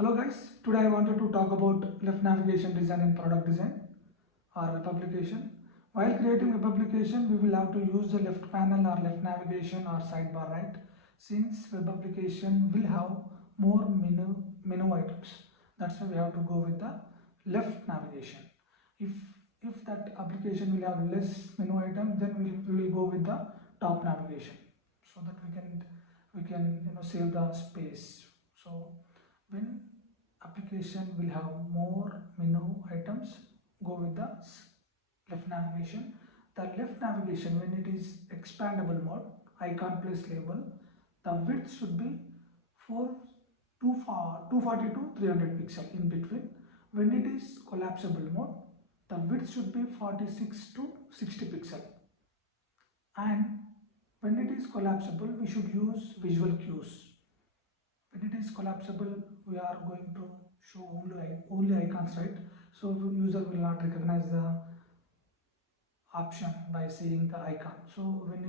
Hello guys, today I wanted to talk about left navigation design in product design or web application. While creating web application, we will have to use the left panel or left navigation or sidebar, right? Since web application will have more menu items, that's why we have to go with the left navigation. If that application will have less menu items, then we will go with the top navigation, so that we can save the space. So when application will have more menu items, go with the left navigation. The left navigation, when it is expandable mode, icon plus label, the width should be 240 to 300 pixel in between. When it is collapsible mode, the width should be 46 to 60 pixel. And when it is collapsible, we should use visual cues. When it is collapsible, we are going to show only icons, right? So user will not recognize the option by seeing the icon. So when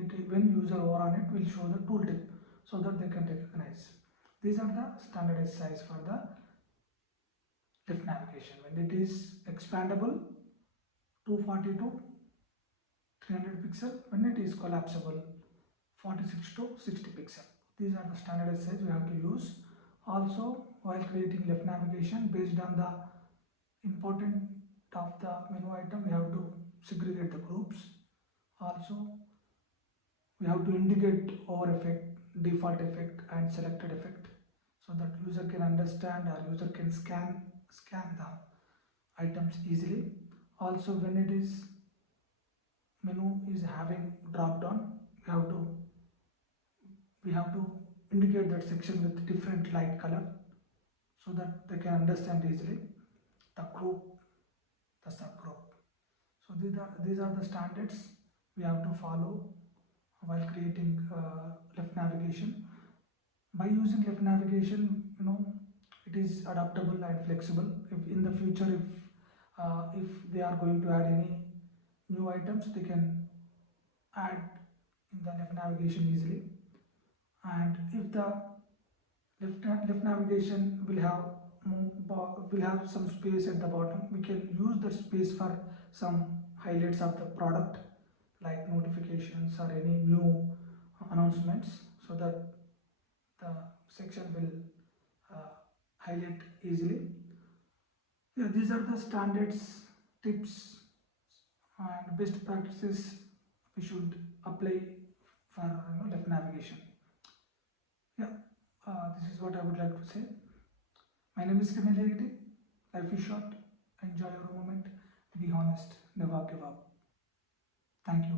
user over on it, will show the tooltip so that they can recognize. These are the standardized size for the left navigation. When it is expandable, 240 to 300 pixel. When it is collapsible, 46 to 60 pixel. These are the standardized size we have to use. Also, while creating left navigation, based on the important of the menu item, we have to segregate the groups. Also, we have to indicate over effect, default effect and selected effect, so that user can understand or user can scan the items easily. Also, when it is menu is having drop down, we have to indicate that section with different light color so that they can understand easily the group, the subgroup. So these are the standards we have to follow while creating left navigation. By using left navigation, it is adaptable and flexible. If in the future, if they are going to add any new items, they can add in the left navigation easily. And if the left navigation will have some space at the bottom, we can use that space for some highlights of the product, like notifications or any new announcements, so that the section will highlight easily. Yeah, these are the standards, tips and best practices we should apply for left navigation. Yeah, this is what I would like to say. My name is Kanil Reddy. Life is short. Enjoy your moment. Be honest. Never give up. Thank you.